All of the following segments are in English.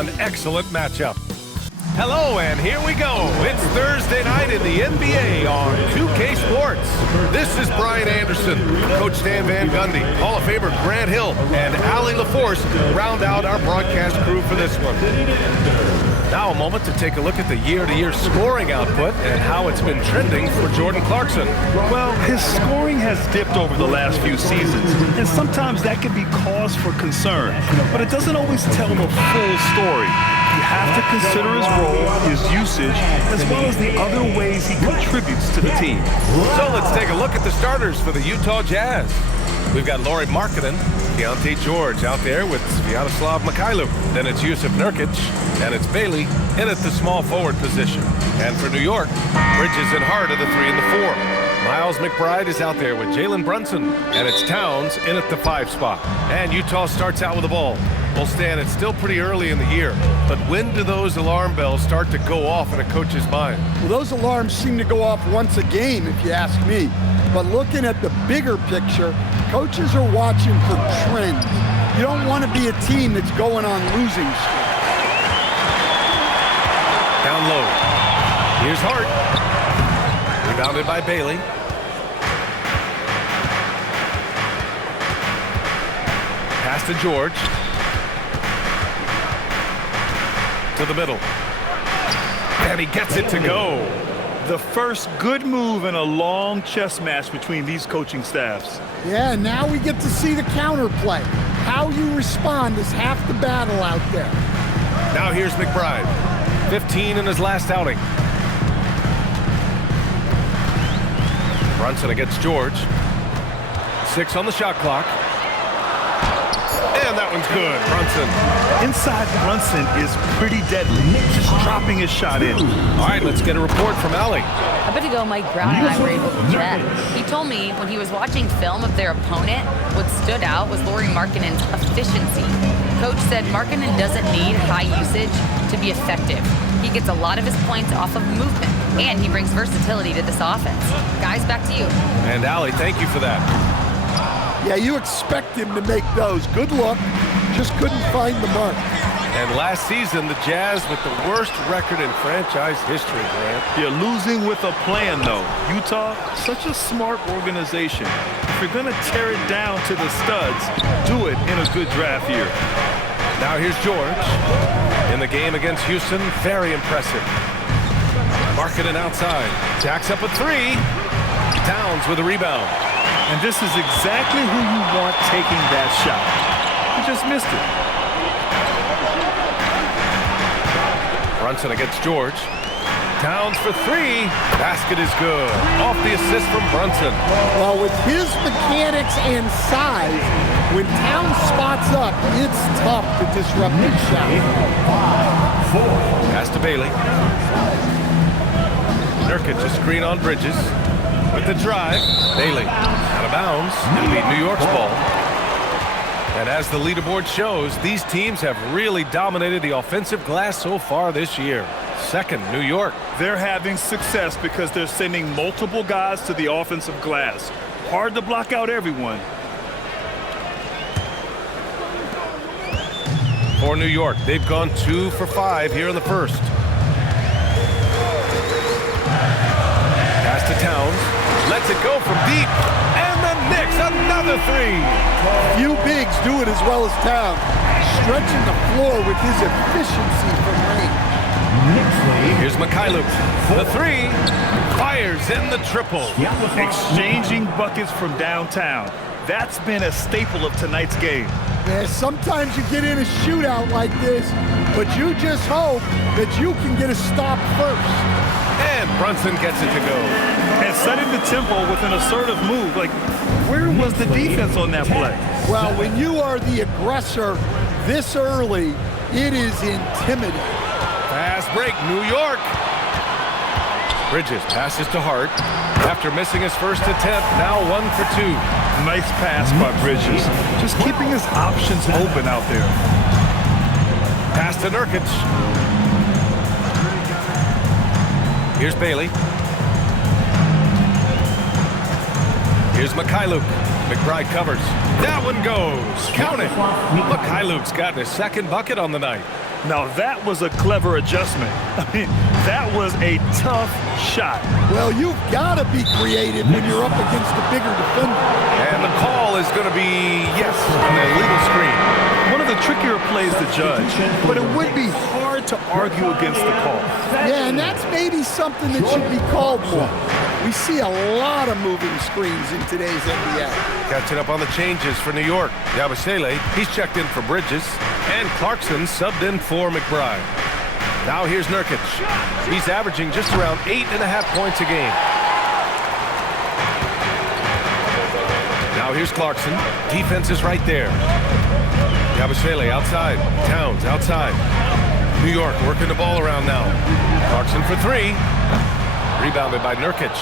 An excellent matchup. Hello, and here we go. It's Thursday night in the NBA on 2K Sports. This is Brian Anderson, Coach Stan Van Gundy, Hall of Famer Grant Hill, and Allie LaForce round out our broadcast crew for this one. Now a moment to take a look at the year-to-year scoring output and how it's been trending for Jordan Clarkson. Well, his scoring has dipped over the last few seasons, and sometimes that can be cause for concern, but it doesn't always tell the full story. You have to consider his role, his usage, as well as the other ways he contributes to the team. So let's take a look at the starters for the Utah Jazz. We've got Lauri Markkanen, Keontae George out there with Sviatoslav Mikhailuk. Then it's Jusuf Nurkic, and it's Bailey in at the small forward position. And for New York, Bridges and Hart are the 3 and the 4. Miles McBride is out there with Jalen Brunson, and it's Towns in at the 5 spot. And Utah starts out with the ball. Well, Stan, it's still pretty early in the year, but when do those alarm bells start to go off in a coach's mind? Well, those alarms seem to go off once a game, if you ask me. But looking at the bigger picture, coaches are watching for trends. You don't want to be a team that's going on losing streak. Down low. Here's Hart. Rebounded by Bailey. Pass to George. To the middle. And he gets it to go. The first good move in a long chess match between these coaching staffs. Yeah, now we get to see the counterplay. How you respond is half the battle out there. Now here's McBride. 15 in his last outing. Brunson against George. 6 on the shot clock. And that one's good, Brunson. Inside Brunson is pretty deadly, just dropping his shot in. All right, let's get a report from Allie. A bit ago, Mike Brown and I were able to chat. He told me when he was watching film of their opponent, what stood out was Lauri Markkanen's efficiency. Coach said Markkanen doesn't need high usage to be effective. He gets a lot of his points off of movement, and he brings versatility to this offense. Guys, back to you. And Allie, thank you for that. Yeah, you expect him to make those. Good luck. Just couldn't find the mark. And last season, the Jazz with the worst record in franchise history, Grant. You're losing with a plan, though. Utah, such a smart organization. If you're going to tear it down to the studs, do it in a good draft year. Now here's George. In the game against Houston, very impressive. Markkanen outside. Jacks up a 3. Towns with a rebound. And this is exactly who you want taking that shot. He just missed it. Brunson against George. Towns for 3. Basket is good. Off the assist from Brunson. Well, with his mechanics and size, when Towns spots up, it's tough to disrupt his shot. Pass to Bailey. Nurkic a screen on Bridges. With the drive, Bailey out of bounds. It'll be New York's ball. And as the leaderboard shows, these teams have really dominated the offensive glass so far this year. Second, New York. They're having success because they're sending multiple guys to the offensive glass. Hard to block out everyone. For New York, they've gone 2 for 5 here in the first. Pass to Towns. Lets it go from deep. And the Knicks, another 3. Few bigs do it as well as Towns, stretching the floor with his efficiency from range. Here's Mikhailuk. The 3. Fires in the triple. Exchanging buckets from downtown. That's been a staple of tonight's game. Yeah, sometimes you get in a shootout like this, but you just hope that you can get a stop first. And Brunson gets it to go. And setting the tempo with an assertive move. Like, where was the defense on that play? Well, when you are the aggressor this early, it is intimidating. Fast break, New York. Bridges passes to Hart. After missing his first attempt, now 1 for 2. Nice pass by Bridges. Just keeping his options open out there. Pass to Nurkic. Here's Bailey. Here's Mikhailuk. McBride covers. That one goes. Count it. Mikhailuk's got his second bucket on the night. Now that was a clever adjustment. I mean, that was a tough shot. Well, you've got to be creative when you're up against a bigger defender. And the call is going to be yes, an illegal screen. One of the trickier plays to judge, but it would be hard to argue against the call. Yeah, and that's maybe something that should be called more. We see a lot of moving screens in today's NBA. Catching up on the changes for New York. Yabusele, he's checked in for Bridges. And Clarkson subbed in for McBride. Now here's Nurkic. He's averaging just around 8.5 points a game. Now here's Clarkson. Defense is right there. Yabusele outside. Towns outside. New York working the ball around now. Clarkson for three. Rebounded by Nurkic.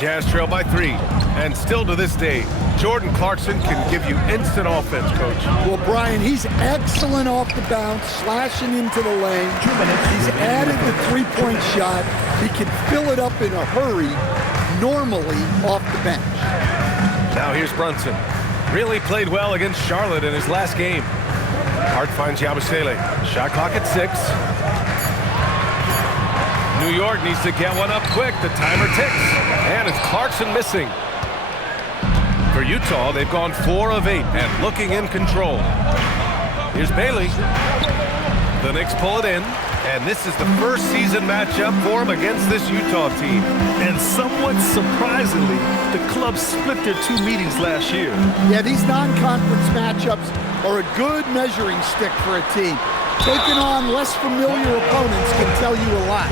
Jazz trail by 3. And still to this day, Jordan Clarkson can give you instant offense, Coach. Well, Brian, he's excellent off the bounce, slashing into the lane. He's added the three-point shot. He can fill it up in a hurry, normally off the bench. Now here's Brunson. Really played well against Charlotte in his last game. Hart finds Yabusele. Shot clock at 6. New York needs to get one up quick. The timer ticks. And it's Clarkson missing. For Utah, they've gone 4 of 8 and looking in control. Here's Bailey. The Knicks pull it in. And this is the first season matchup for him against this Utah team. And somewhat surprisingly, the club split their 2 meetings last year. Yeah, these non-conference matchups are a good measuring stick for a team. Taking on less familiar opponents can tell you a lot.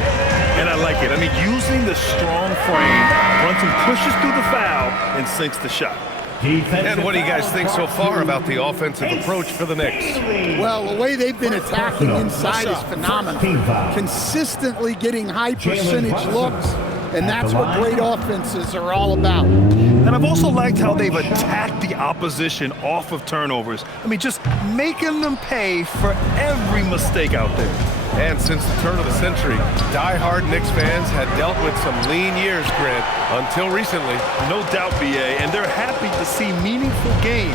And I like it. I mean, using the strong frame, Brunson pushes through the foul and sinks the shot. And what do you guys think so far about the offensive approach for the Knicks? Well, the way they've been attacking inside is phenomenal. Consistently getting high percentage looks, and that's what great offenses are all about. And I've also liked how they've attacked the opposition off of turnovers. I mean, just making them pay for every mistake out there. And since the turn of the century, die-hard Knicks fans had dealt with some lean years, Grant, until recently. No doubt, BA, and they're happy to see meaningful games.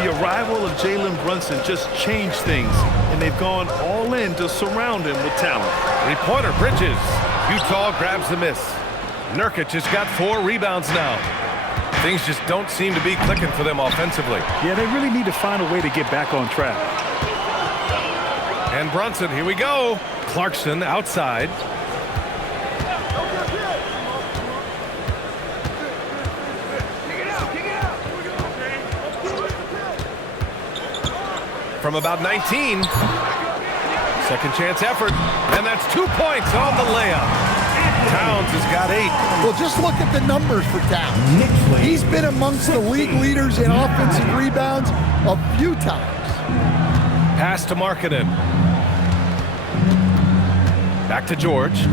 The arrival of Jalen Brunson just changed things, and they've gone all in to surround him with talent. Three-pointer, Bridges. Utah grabs the miss. Nurkic has got 4 rebounds now. Things just don't seem to be clicking for them offensively. Yeah, they really need to find a way to get back on track. And Brunson, here we go. Clarkson outside. From about 19. Second chance effort. And that's 2 points on the layup. Towns has got 8. Well, just look at the numbers for Towns. He's been amongst the league leaders in offensive rebounds a few times. Pass to Markkanen. Back to George.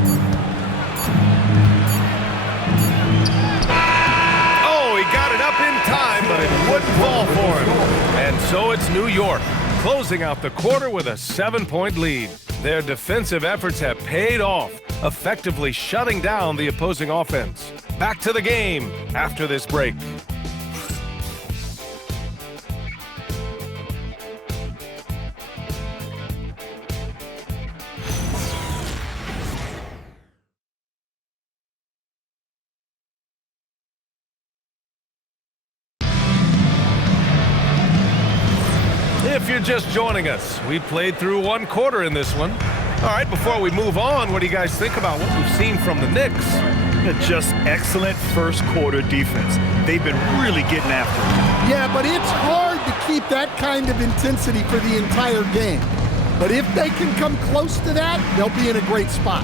Oh, he got it up in time, but it wouldn't fall for him. And so it's New York, closing out the quarter with a 7-point lead. Their defensive efforts have paid off, effectively shutting down the opposing offense. Back to the game after this break. If you're just joining us, we played through 1 quarter in this one. All right, before we move on, what do you guys think about what we've seen from the Knicks? Just excellent first quarter defense. They've been really getting after it. Yeah, but it's hard to keep that kind of intensity for the entire game. But if they can come close to that, they'll be in a great spot.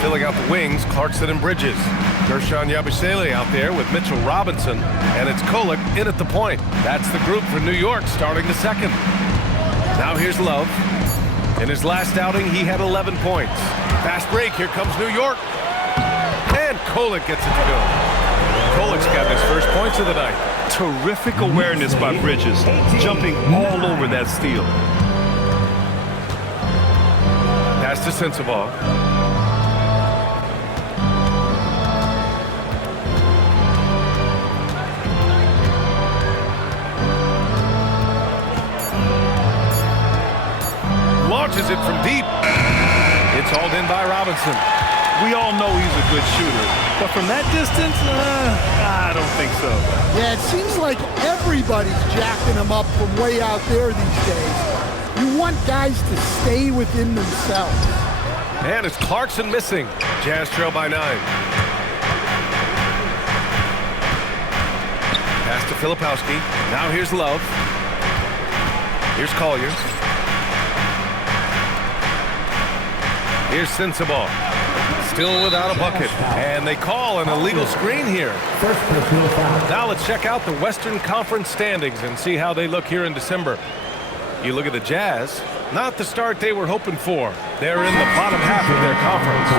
Filling out the wings, Clarkson and Bridges. Gershon Yabusele out there with Mitchell Robinson, and it's Kolek in at the point. That's the group for New York starting the second. Now here's Love. In his last outing, he had 11 points. Fast break, here comes New York. And Kolek gets it to go. Kolek's got his first points of the night. Terrific awareness by Bridges, jumping all over that steal. Pass to Sensabaugh. launches it from deep. It's hauled in by Robinson. We all know he's a good shooter, but from that distance, I don't think so. Yeah, it seems like everybody's jacking him up from way out there these days. You want guys to stay within themselves. And it's Clarkson missing. Jazz trail by 9. Pass to Filipowski. Now here's Love. Here's Collier. Here's Sensabaugh. Still without a bucket. And they call an illegal screen here. Now let's check out the Western Conference standings and see how they look here in December. You look at the Jazz, not the start they were hoping for. They're in the bottom half of their conference.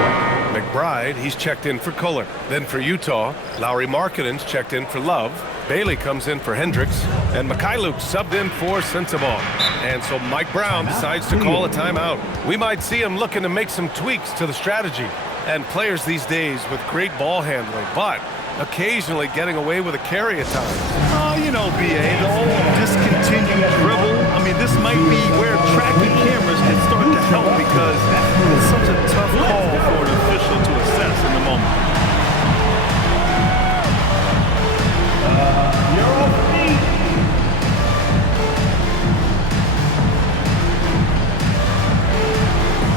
McBride, he's checked in for Kohler. Then for Utah, Lauri Markkanen's checked in for Love. Bailey comes in for Hendricks. And Mikhailuk subbed in for Sensabaugh. And so Mike Brown decides to call a timeout. We might see him looking to make some tweaks to the strategy. And players these days with great ball handling, but occasionally getting away with a carry at times. Oh, you know, BA, the old discontinued dribble. I mean, this might be where tracking cameras can start to help because it's such a tough call for an official to assess in the moment.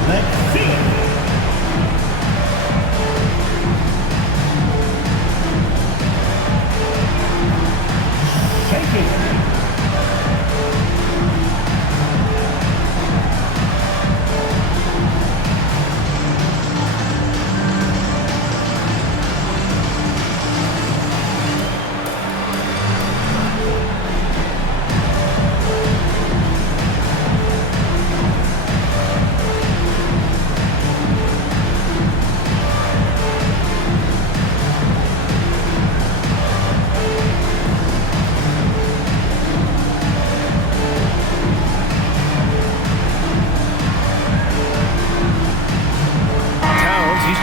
Let's see.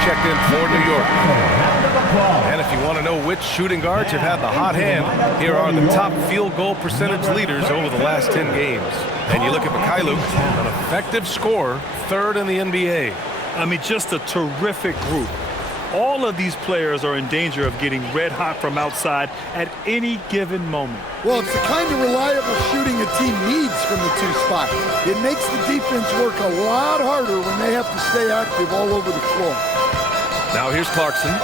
Checked in for New York. And if you want to know which shooting guards have had the hot hand, here are the top field goal percentage leaders over the last 10 games. And you look at Mikhailuk, an effective scorer, 3rd in the NBA. I mean, just a terrific group. All of these players are in danger of getting red hot from outside at any given moment. Well, it's the kind of reliable shooting a team needs from the 2 spot. It makes the defense work a lot harder when they have to stay active all over the floor. Now here's Clarkson.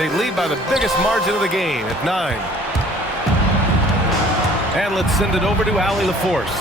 They lead by the biggest margin of the game at 9. And let's send it over to Allie LaForce.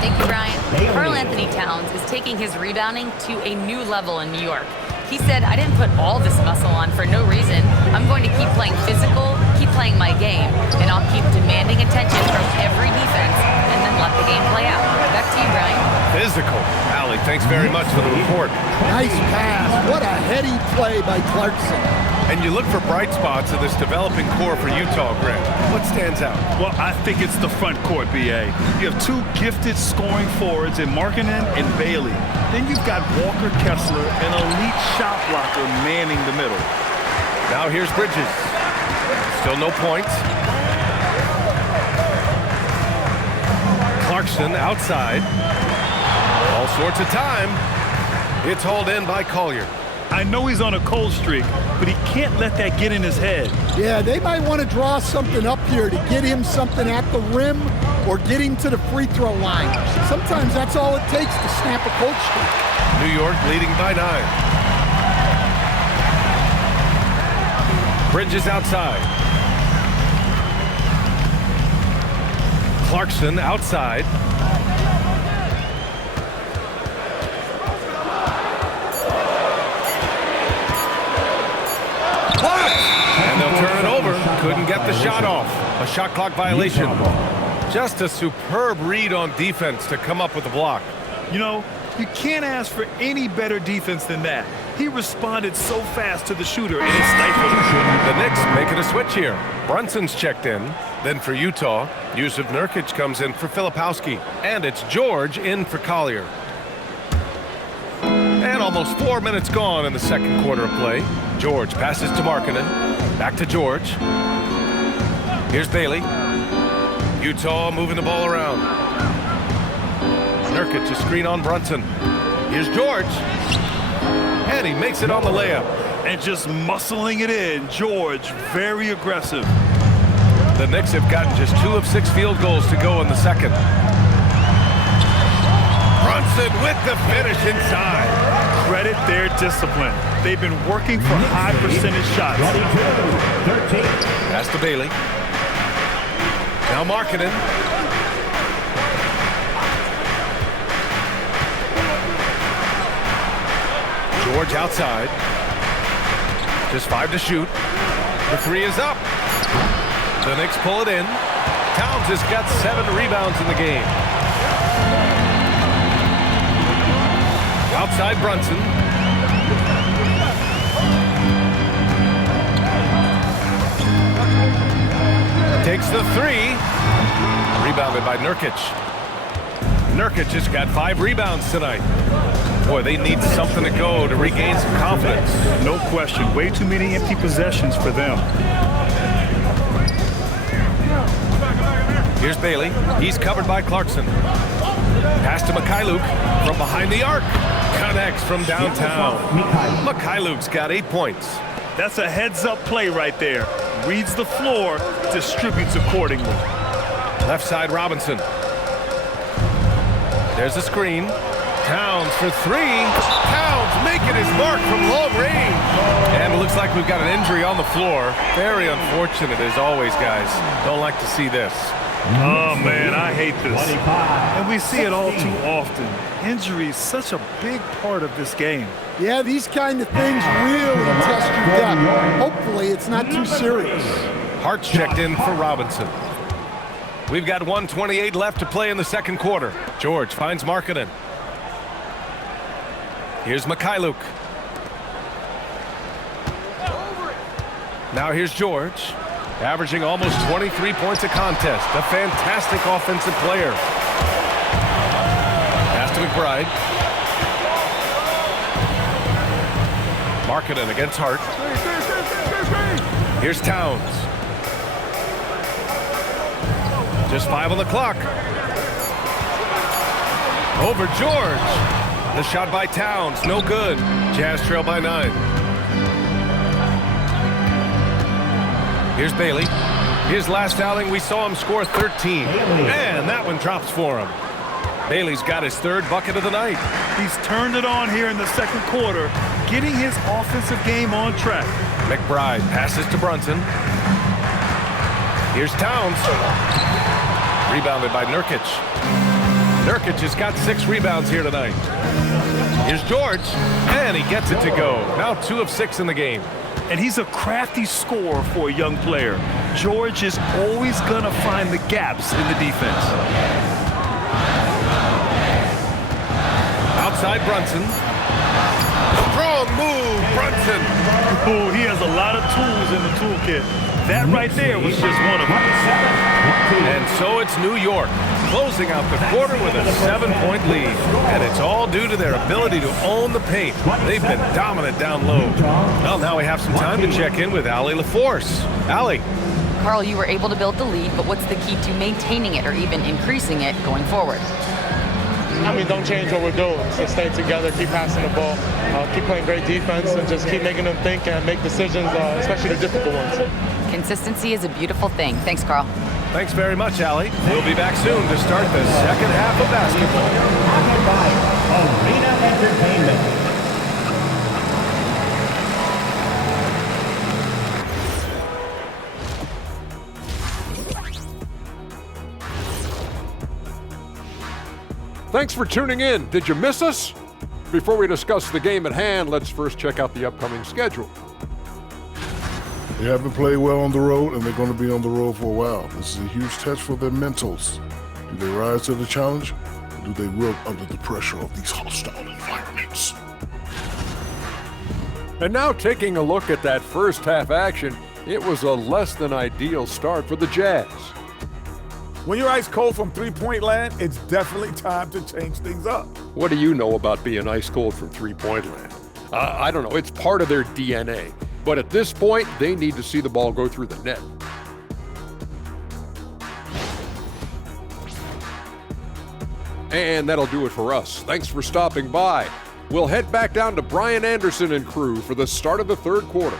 Thank you, Brian. Karl Anthony Towns is taking his rebounding to a new level in New York. He said, I didn't put all this muscle on for no reason. I'm going to keep playing physical, keep playing my game, and I'll keep demanding attention from every defense and then let the game play out. Back to you, Brian. Physical. Allie, thanks very much for the report. Nice pass. What a heady play by Clarkson. And you look for bright spots in this developing core for Utah, Grant. What stands out? Well, I think it's the front court, BA. You have 2 gifted scoring forwards in Markkanen and Bailey. Then you've got Walker Kessler, an elite shot blocker, manning the middle. Now here's Bridges. Still no points. Clarkson outside. All sorts of time. It's hauled in by Collier. I know he's on a cold streak, but he can't let that get in his head. Yeah, they might want to draw something up here to get him something at the rim or get him to the free throw line. Sometimes that's all it takes to snap a cold streak. New York leading by 9. Bridges outside. Clarkson outside. And they'll turn it over. Couldn't get the shot off. A shot clock violation. Just a superb read on defense to come up with the block. You know, you can't ask for any better defense than that. He responded so fast to the shooter, and it stifled him. The Knicks making a switch here. Brunson's checked in. Then for Utah, Yusuf Nurkic comes in for Filipowski. And it's George in for Collier. And almost 4 minutes gone in the second quarter of play. George passes to Markkanen. Back to George. Here's Bailey. Utah moving the ball around. Nurkic, a screen on Brunson. Here's George. And he makes it on the layup. And just muscling it in, George, very aggressive. The Knicks have gotten just 2 of 6 field goals to go in the second. Brunson with the finish inside. Credit their discipline. They've been working for high percentage shots. 13. Pass to Bailey. Now Markkanen. George outside. Just 5 to shoot. The 3 is up. The Knicks pull it in. Towns has got 7 rebounds in the game. Outside Brunson. Takes the 3. Rebounded by Nurkic. Nurkic has got 5 rebounds tonight. Boy, they need something to go to regain some confidence. No question. Way too many empty possessions for them. Here's Bailey. He's covered by Clarkson. Pass to Mikhailuk from behind the arc. Connects from downtown. Mikhailuk's got 8 points. That's a heads-up play right there. Reads the floor, distributes accordingly. Left side Robinson. There's a screen. Towns for 3. Towns making his mark from long range. And it looks like we've got an injury on the floor. Very unfortunate as always, guys. Don't like to see this. Oh, man, I hate this. And we see it all too often. Injury is such a big part of this game. Yeah, these kind of things really test your depth. Hopefully, it's not too serious. Hart's checked in for Robinson. We've got 1:28 left to play in the second quarter. George finds Markkanen. Here's Mikhailuk. Now here's George, averaging almost 23 points a contest. A fantastic offensive player. Pass to McBride. Markkanen against Hart. Here's Towns. Just 5 on the clock. Over George. The shot by Towns, no good. Jazz trail by 9. Here's Bailey. His last outing, we saw him score 13. And that one drops for him. Bailey's got his 3rd bucket of the night. He's turned it on here in the second quarter, getting his offensive game on track. McBride passes to Brunson. Here's Towns. Rebounded by Nurkic. Nurkic has got 6 rebounds here tonight. Here's George, and he gets it to go. Now 2 of 6 in the game. And he's a crafty scorer for a young player. George is always going to find the gaps in the defense. Outside Brunson. Strong move, Brunson. Oh, he has a lot of tools in the toolkit. That right there was just one of them. And so it's New York, closing out the quarter with a 7-point lead. And it's all due to their ability to own the paint. They've been dominant down low. Well, now we have some time to check in with Allie LaForce. Allie. Carl, you were able to build the lead, but what's the key to maintaining it or even increasing it going forward? I mean, don't change what we're doing. So stay together, keep passing the ball, keep playing great defense, and just keep making them think and make decisions, especially the difficult ones. Consistency is a beautiful thing. Thanks, Carl. Thanks very much, Allie. We'll be back soon to start the second half of basketball. Arena Entertainment. Thanks for tuning in. Did you miss us? Before we discuss the game at hand, let's first check out the upcoming schedule. They haven't played well on the road, and they're going to be on the road for a while. This is a huge test for their mentals. Do they rise to the challenge, or do they wilt under the pressure of these hostile environments? And now taking a look at that first half action, it was a less than ideal start for the Jazz. When you're ice cold from three-point land, it's definitely time to change things up. What do you know about being ice cold from three-point land? I don't know. It's part of their DNA. But at this point, they need to see the ball go through the net. And that'll do it for us. Thanks for stopping by. We'll head back down to Brian Anderson and crew for the start of the third quarter.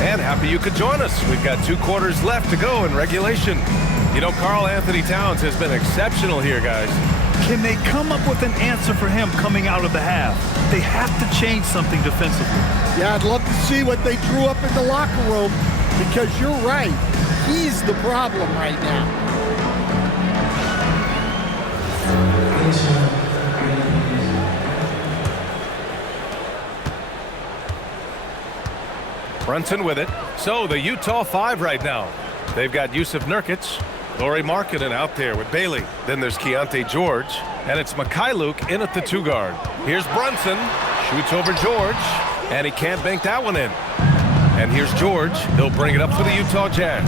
And happy you could join us. We've got 2 quarters left to go in regulation. You know, Karl Anthony Towns has been exceptional here, guys. Can they come up with an answer for him coming out of the half? They have to change something defensively. Yeah, I'd love to see what they drew up in the locker room, because you're right. He's the problem right now. Brunson with it. So the Utah 5 right now. They've got Jusuf Nurkic, Lauri Markkanen out there with Bailey. Then there's Keyonte George, and it's Mykhailiuk in at the 2 guard. Here's Brunson, shoots over George, and he can't bank that one in. And here's George. He'll bring it up for the Utah Jazz.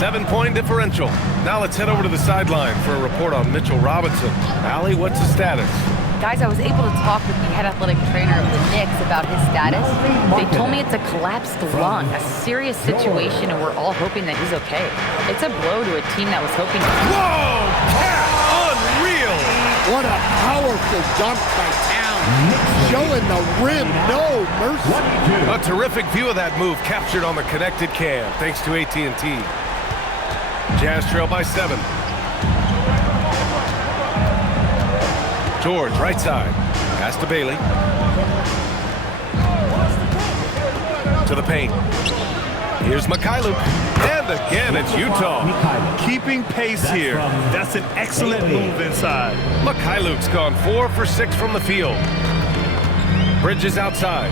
7-point differential. Now let's head over to the sideline for a report on Mitchell Robinson. Allie, what's the status? Guys, I was able to talk with the head athletic trainer of the Knicks about his status. They told me it's a collapsed lung, a serious situation, and we're all hoping that he's okay. It's a blow to a team that was hoping to... Whoa! Cat! Unreal! What a powerful dunk by Towns. Showing the rim, no mercy. A terrific view of that move captured on the connected cam, thanks to AT&T. Jazz trail by 7. George, right side. Pass to Bailey. To the paint. Here's Mykhailiuk. And again, it's Utah. Keeping pace here. That's an excellent move inside. Mykhailiuk's gone 4 for 6 from the field. Bridges outside.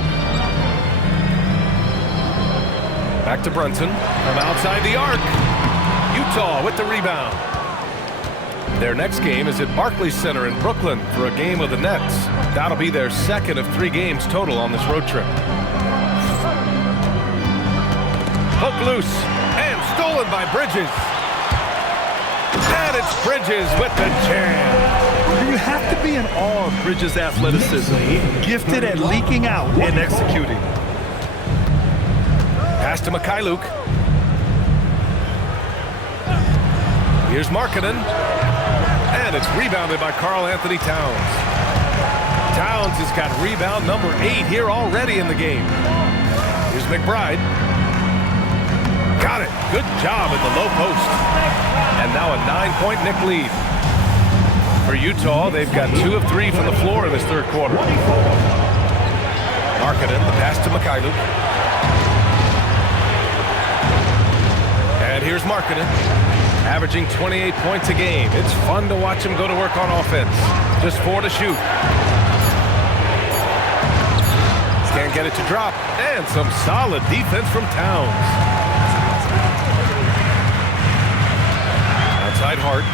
Back to Brunson. From outside the arc. Utah with the rebound. Their next game is at Barclays Center in Brooklyn for a game of the Nets. That'll be their second of 3 games total on this road trip. Hook loose and stolen by Bridges. And it's Bridges with the jam. You have to be in awe of Bridges' athleticism. Gifted at leaking out and executing. Pass to Mykhailiuk. Here's Markkanen. And it's rebounded by Karl Anthony Towns. Towns has got rebound number 8 here already in the game. Here's McBride. Got it. Good job in the low post. And now a 9-point Knick lead. For Utah, they've got 2 of 3 from the floor in this third quarter. Markkanen, the pass to Mykhailiuk. And here's Markkanen. Averaging 28 points a game. It's fun to watch him go to work on offense. Just 4 to shoot. Can't get it to drop. And some solid defense from Towns. Outside Hart.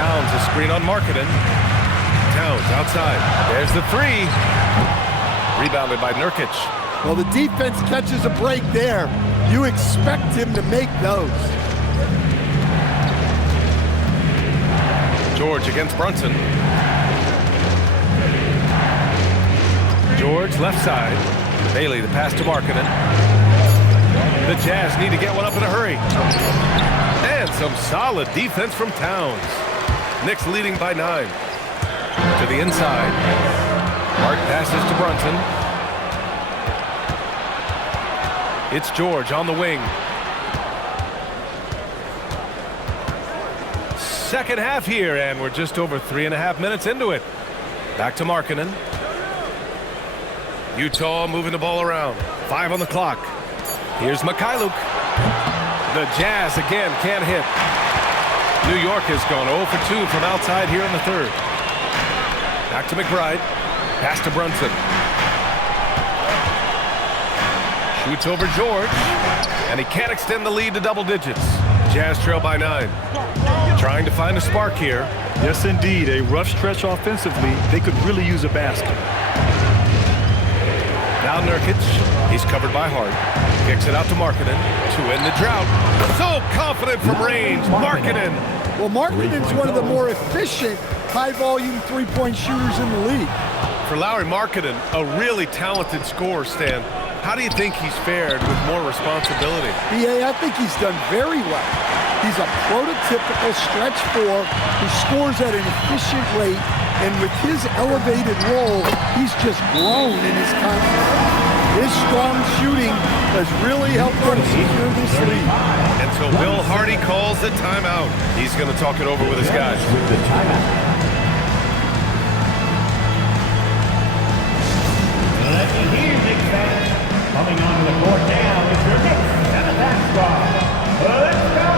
Towns, a screen on Markkanen. Towns outside. There's the 3. Rebounded by Nurkic. Well, the defense catches a break there. You expect him to make those. George against Brunson. George left side. Bailey the pass to Markkanen. The Jazz need to get one up in a hurry. And some solid defense from Towns. Knicks leading by 9. To the inside. Hart passes to Brunson. It's George on the wing. Second half here, and we're just over 3.5 minutes into it. Back to Markkanen. Utah moving the ball around. 5 on the clock. Here's Mykhailiuk. The Jazz again can't hit. New York has gone 0 for 2 from outside here in the third. Back to McBride. Pass to Brunson. Shoots over George, and he can't extend the lead to double digits. Jazz trail by 9. Trying to find a spark here. Yes, indeed. A rough stretch offensively. They could really use a basket. Now Nurkic. He's covered by Hart. Kicks it out to Markkanen to end the drought. So confident from range. Markkanen. Well, Markkanen's one of the more efficient high-volume three-point shooters in the league. For Lauri Markkanen, a really talented scorer, Stan, how do you think he's fared with more responsibility? BA, I think he's done very well. He's a prototypical stretch four who scores at an efficient rate, and with his elevated role, he's just grown in his confidence. His strong shooting has really helped him secure this lead. And so Bill Hardy calls the timeout. He's going to talk it over with his guys. Let me hear, Knicks fans. Coming onto the court now, it's your Knicks and the back squad. Let's go!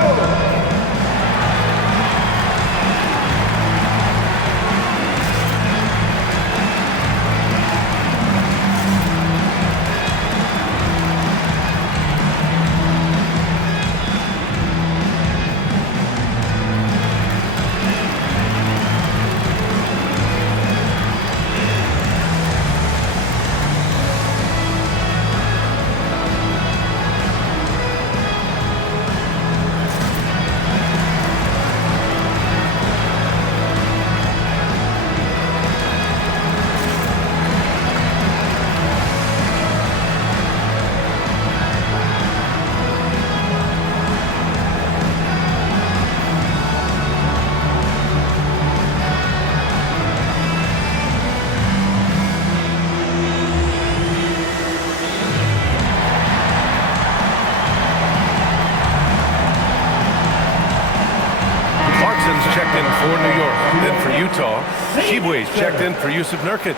Checked in for New York. Then for Utah, Tshiebwe's checked in for Jusuf Nurkic.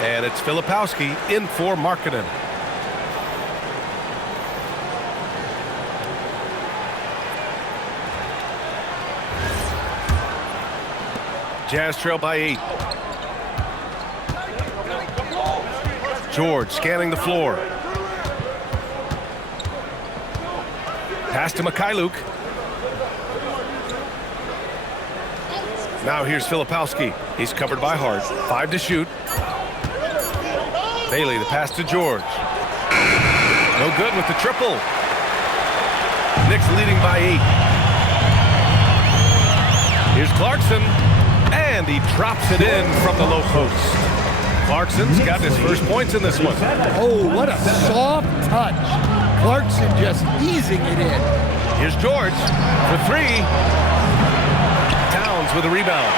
And it's Filipowski in for Markkanen. Jazz trail by 8. George scanning the floor. Pass to Mikhailuk. Now here's Filipowski. He's covered by Hart. 5 to shoot. Bailey, the pass to George. No good with the triple. Knicks leading by 8. Here's Clarkson. And he drops it in from the low post. Clarkson's got his first points in this one. Oh, what a soft touch. Clarkson just easing it in. Here's George for 3. Towns with a rebound.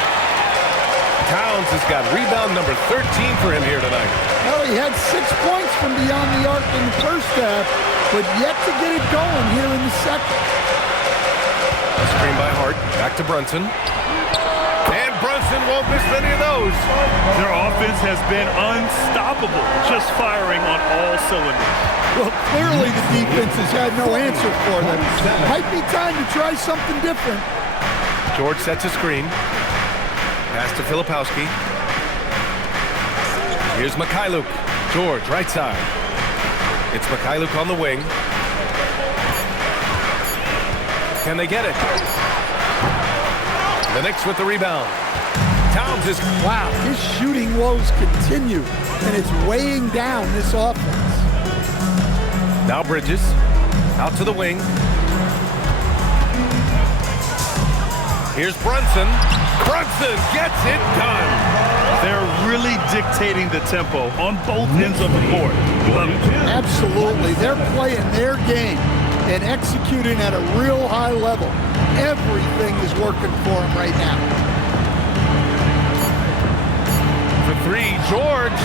Towns has got rebound number 13 for him here tonight. Well, he had 6 points from beyond the arc in the first half, but yet to get it going here in the second. A screen by Hart. Back to Brunson. And Brunson won't miss many of those. Their offense has been unstoppable, just firing on all cylinders. Well, clearly the defense has had no answer for them. Might be time to try something different. George sets a screen. Pass to Filipowski. Here's Mikhailuk. George, right side. It's Mikhailuk on the wing. Can they get it? The Knicks with the rebound. Towns is... Wow, his shooting woes continue, and it's weighing down this offense. Now Bridges. Out to the wing. Here's Brunson. Brunson gets it done. They're really dictating the tempo on both ends of the court. Love it. Absolutely. They're playing their game and executing at a real high level. Everything is working for them right now. For 3, George.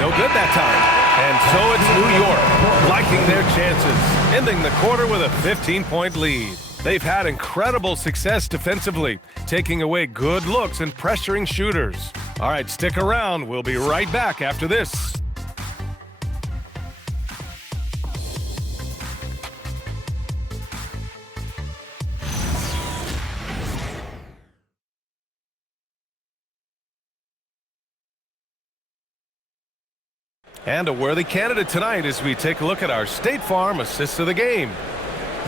No good that time. And so it's New York liking their chances, ending the quarter with a 15-point lead. They've had incredible success defensively, taking away good looks and pressuring shooters. All right, stick around. We'll be right back after this. And a worthy candidate tonight as we take a look at our State Farm assists of the game.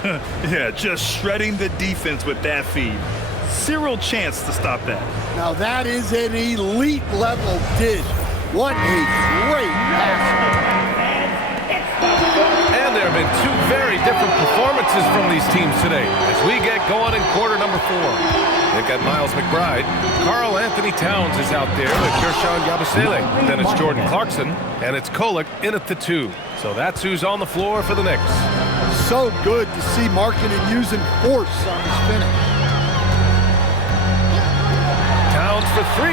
Yeah, just shredding the defense with that feed. Zero chance to stop that. Now that is an elite level dish. What a great pass. And they're have been two very different performances from these teams today as we get going in quarter number 4. They've got Miles McBride. Karl Anthony Towns is out there with Gershon Yabusele. Then it's Jordan Clarkson, and it's Kolek in at the 2. So that's who's on the floor for the Knicks. So good to see Markkanen using force on his finish. Towns for 3.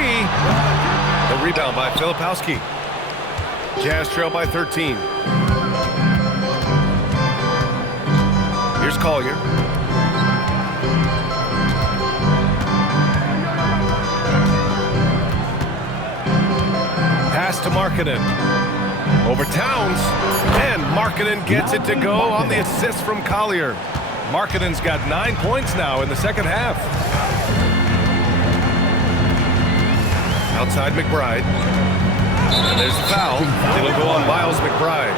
The rebound by Filipowski. Jazz trail by 13. Here's Collier. Pass to Markkanen. Over Towns. And Markkanen gets it to go on the assist from Collier. Markkanen's got 9 points now in the second half. Outside McBride. And there's the foul. It'll go on Miles McBride.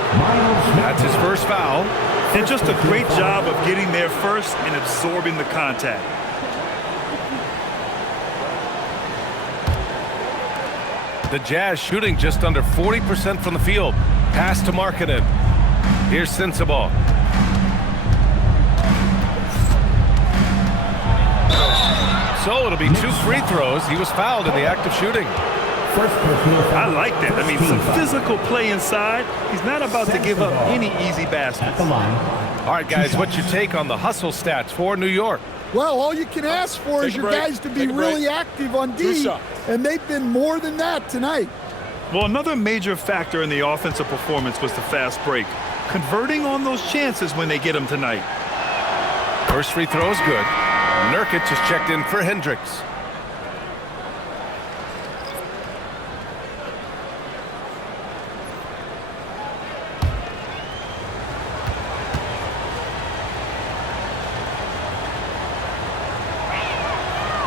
That's his first foul. And just a great job of getting there first and absorbing the contact. The Jazz shooting just under 40% from the field. Pass to Markkanen. Here's Sensabaugh. So it'll be 2 free throws. He was fouled in the act of shooting. I like that. I mean, some physical play inside. He's not about to give up any easy baskets. All right, guys, what's your take on the hustle stats for New York? Well, all you can ask for is your guys to be really active on D, and they've been more than that tonight. Well, another major factor in the offensive performance was the fast break. Converting on those chances when they get them tonight. First free throw is good. Nurkic is checked in for Hendricks.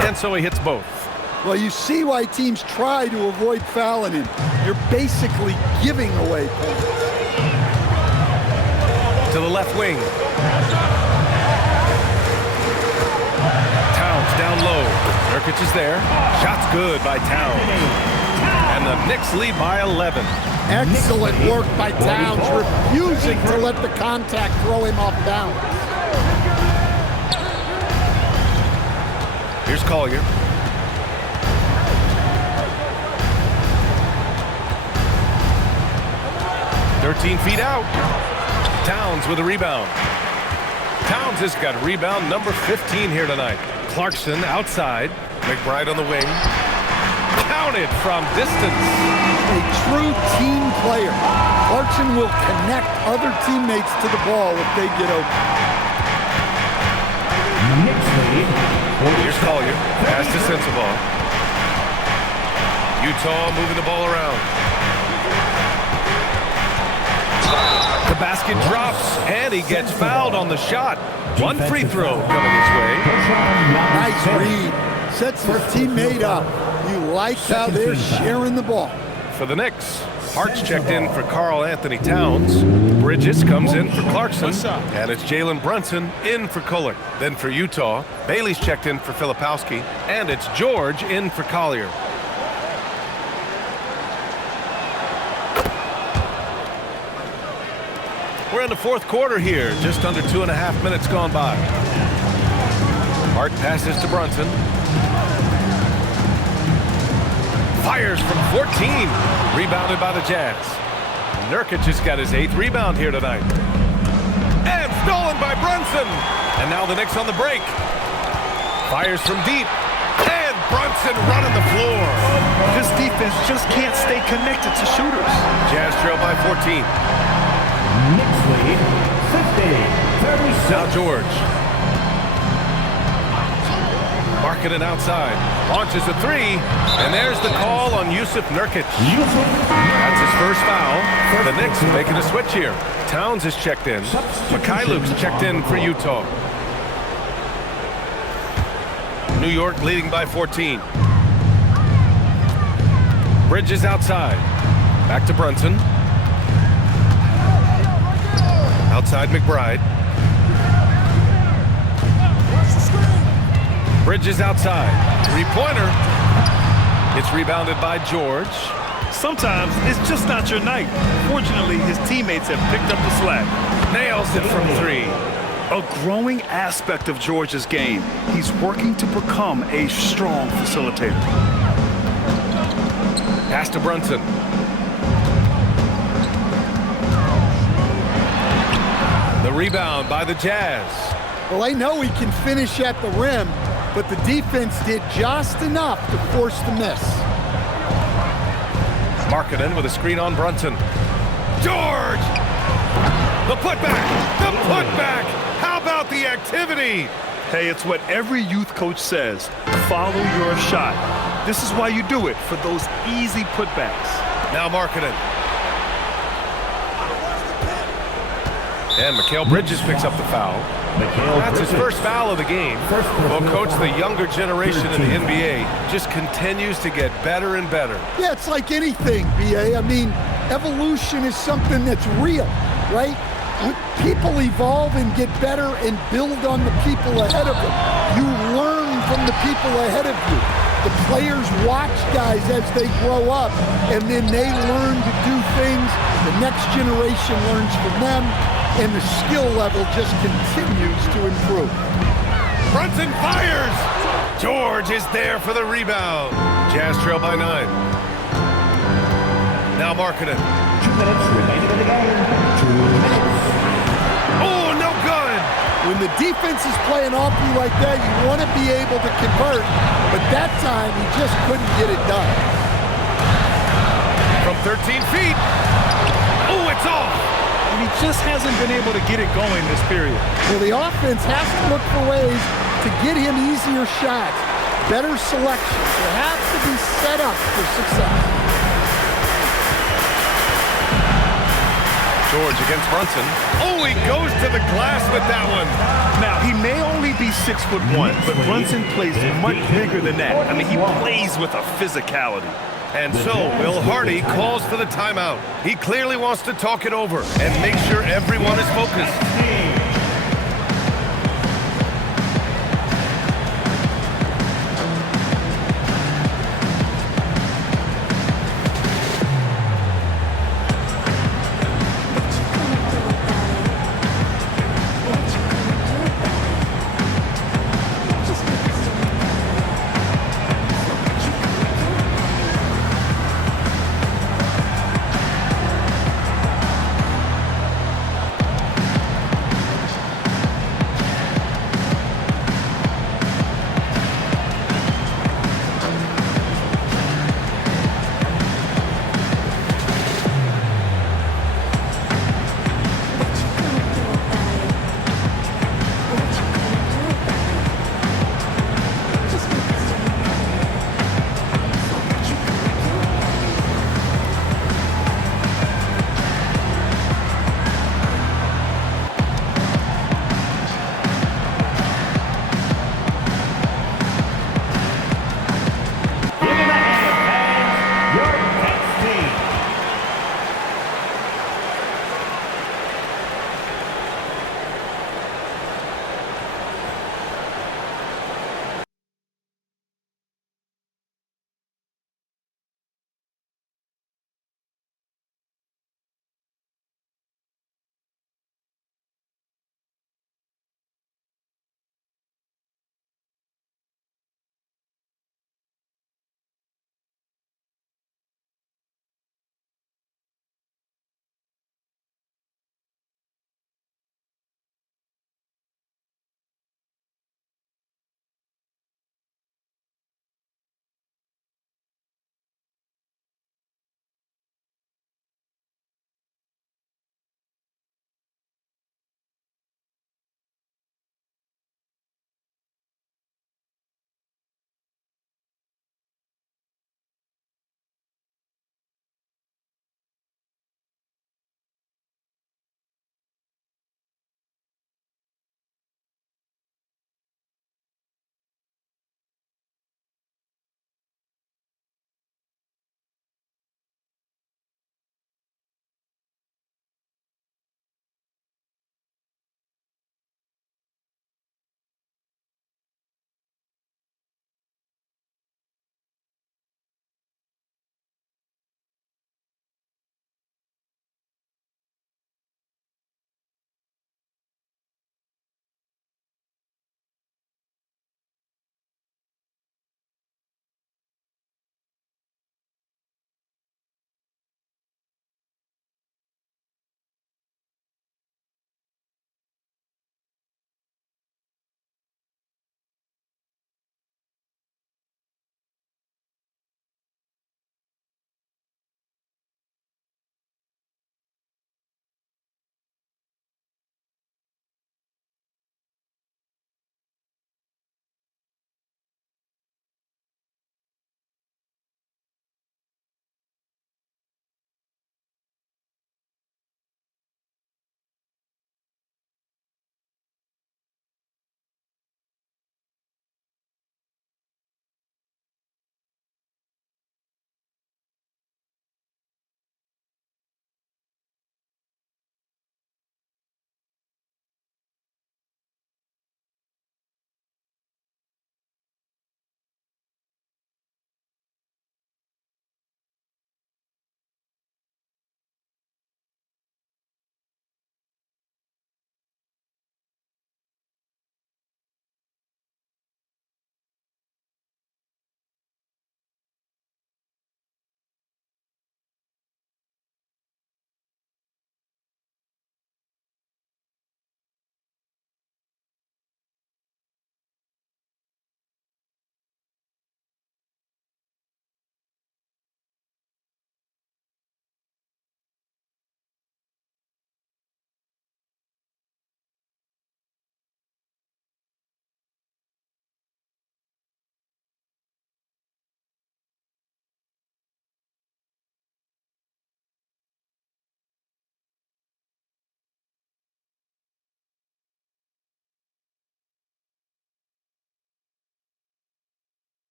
And so he hits both. Well, you see why teams try to avoid fouling him. You're basically giving away points. To the left wing. Towns down low. Nurkic is there. Shot's good by Towns. And the Knicks lead by 11. Excellent work by Towns, refusing to let the contact throw him off balance. Here's Collier. "13 feet out. Towns with a rebound. Towns has got rebound number 15 here tonight. Clarkson outside. McBride on the wing. Counted from distance. A true team player. Clarkson will connect other teammates to the ball if they get open. Here's Collier. Pass to Sensabaugh. Utah moving the ball around. The basket drops, and he gets fouled on the shot. 1 free throw coming his way. Nice read. Sets his teammate up. You like how they're sharing the ball. For the Knicks, Hart's checked in for Karl Anthony Towns. Bridges comes in for Clarkson. And it's Jalen Brunson in for Kolek. Then for Utah, Bailey's checked in for Filipowski. And it's George in for Collier. We're in the fourth quarter here. Just under 2.5 minutes gone by. Hart passes to Brunson. Fires from 14. Rebounded by the Jazz. Nurkic has got his 8th rebound here tonight. And stolen by Brunson. And now the Knicks on the break. Fires from deep. And Brunson running the floor. This defense just can't stay connected to shooters. Jazz trail by 14. Knicks lead 50-36. Now George. Markkanen outside. Launches a 3. And there's the call on Jusuf Nurkic. That's his first foul. The Knicks making a switch here. Towns is checked in. Mikhailuk's checked in for Utah. New York leading by 14. Bridges outside. Back to Brunson. Outside McBride. Bridges outside. 3-pointer. It's rebounded by George. Sometimes it's just not your night. Fortunately, his teammates have picked up the slack. Nails it from 3. A growing aspect of George's game. He's working to become a strong facilitator. Pass to Brunson. The rebound by the Jazz. Well, I know he can finish at the rim, but the defense did just enough to force the miss. Markkanen with a screen on Brunson. George! The putback! The putback! How about the activity? Hey, it's what every youth coach says. Follow your shot. This is why you do it, for those easy putbacks. Now Markkanen. And Mikal Bridges picks up the foul. That's his first foul of the game. Well, Coach, the younger generation in the NBA just continues to get better and better. Yeah, it's like anything, B.A. I mean, evolution is something that's real, right? People evolve and get better and build on the people ahead of them. You learn from the people ahead of you. The players watch guys as they grow up, and then they learn to do things. The next generation learns from them, and the skill level just continues to improve. Brunson fires! George is there for the rebound. Jazz trail by 9. Now Markkanen. 2 minutes remaining in the game. 2 minutes. Oh, no good! When the defense is playing off you like that, you want to be able to convert, but that time he just couldn't get it done. From 13 feet. Oh, it's off! And he just hasn't been able to get it going this period. Well, the offense has to look for ways to get him easier shots, better selection. It has to be set up for success. George against Brunson. Oh, he goes to the glass with that one. Now, he may only be 6'1", but Brunson plays much bigger than that. I mean, he plays with a physicality. And so, Will Hardy calls for the timeout. He clearly wants to talk it over and make sure everyone is focused.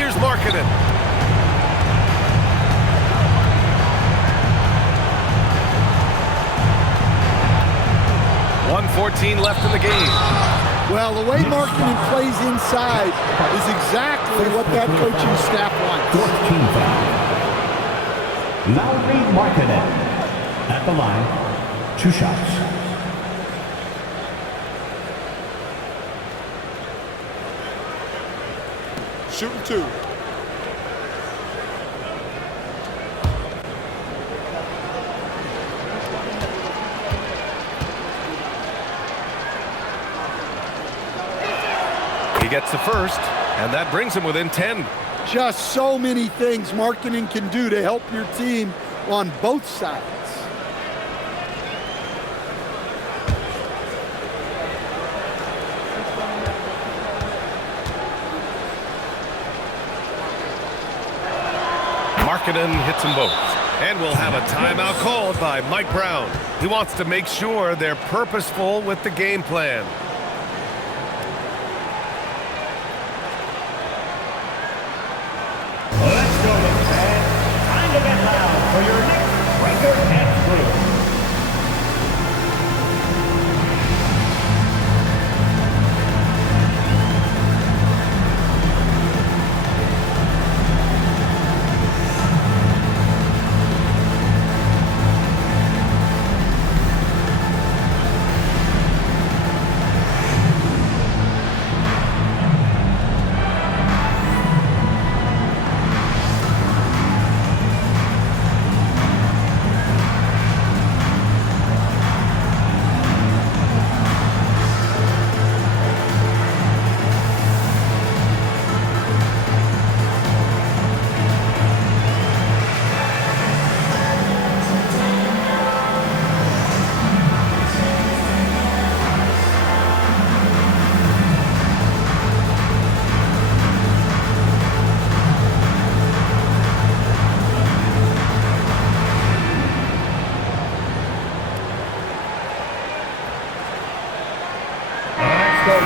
Here's Markkanen. 1:14 left in the game. Well, the way Markkanen plays inside is exactly what that coaching staff wants. 14 foul. Lauri Markkanen at the line. 2 shots. Shooting 2. He gets the first, and that brings him within 10. Just so many things Markkanen can do to help your team on both sides. Markkanen hits them both. And we'll have a timeout called by Mike Brown. He wants to make sure they're purposeful with the game plan. Let's go, Knicks fans. Time to get loud for your Knicks Breaker Dance Group.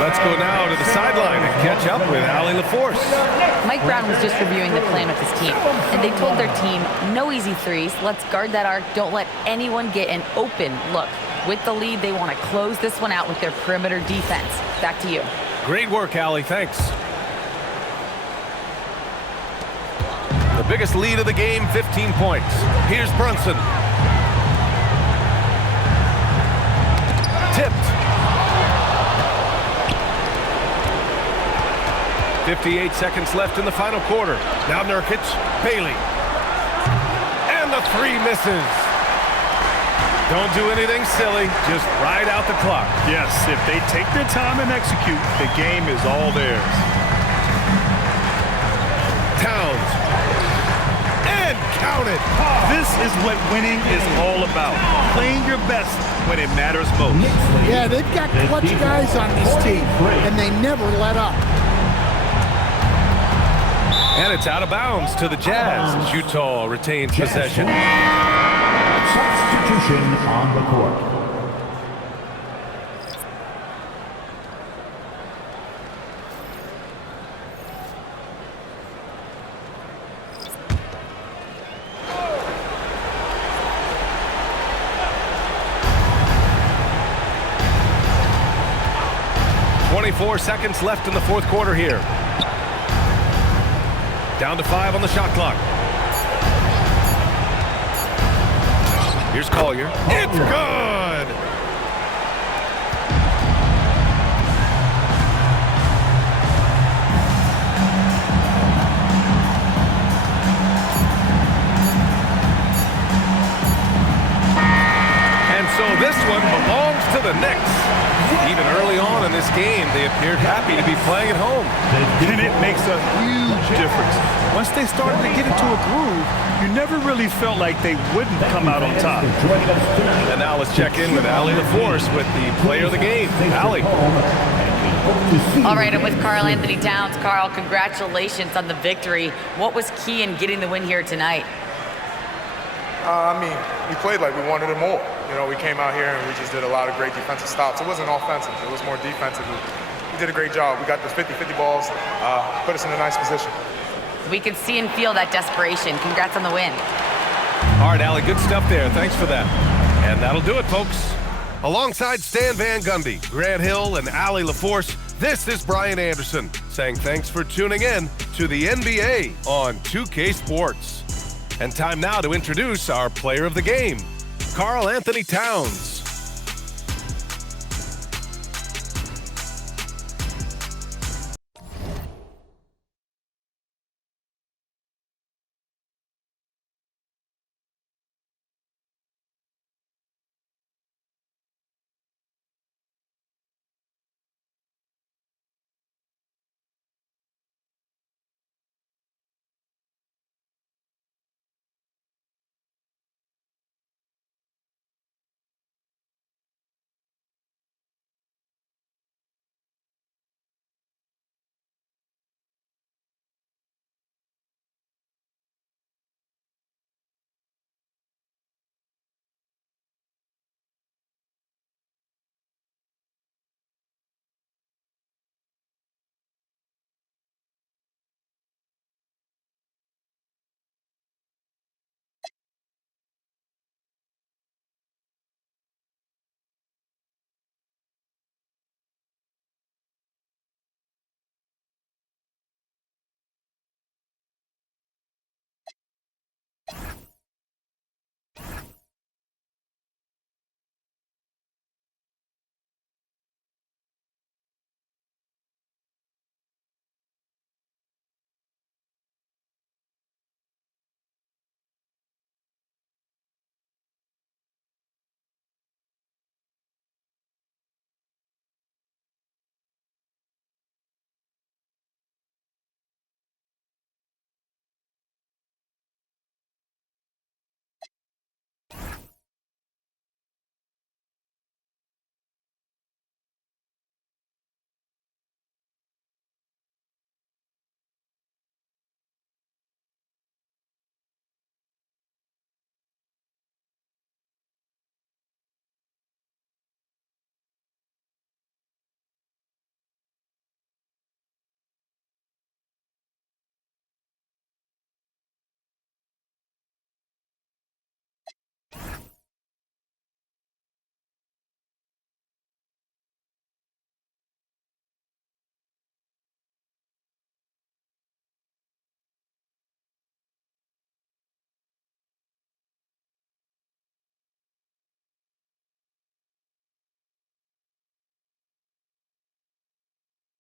Let's go now to the sideline and catch up with Allie LaForce. Mike Brown was just reviewing the plan with his team, and they told their team, no easy threes, let's guard that arc, don't let anyone get an open look. With the lead, they want to close this one out with their perimeter defense. Back to you. Great work, Allie, thanks. The biggest lead of the game, 15 points. Here's Brunson. Tipped. 58 seconds left in the final quarter. Now Nurkic, Bailey. And the three misses. Don't do anything silly, just ride out the clock. Yes, if they take their time and execute, the game is all theirs. Towns. And count it. This is what winning is all about. Playing your best when it matters most. Yeah, they've got clutch guys on this team, and they never let up. And it's out of bounds to the Jazz as Utah retains possession. Substitution on the court. .24 seconds left in the fourth quarter here. Down to 5 on the shot clock. Here's Collier. It's good! And so this one belongs to the Knicks. Even early on in this game, they appeared happy to be playing at home. And it makes a huge difference. Once they started to get into a groove, you never really felt like they wouldn't come out on top. And now let's check in with Allie LaForce with the player of the game. Allie. All right, I'm with Karl Anthony Towns. Karl, congratulations on the victory. What was key in getting the win here tonight? We played like we wanted it more. You know, we came out here and we just did a lot of great defensive stops. It wasn't offensive. It was more defensive. We did a great job. We got those 50-50 balls, put us in a nice position. We could see and feel that desperation. Congrats on the win. All right, Allie, good stuff there. Thanks for that. And that'll do it, folks. Alongside Stan Van Gundy, Grant Hill, and Allie LaForce, this is Brian Anderson saying thanks for tuning in to the NBA on 2K Sports. And time now to introduce our player of the game, Karl Anthony Towns.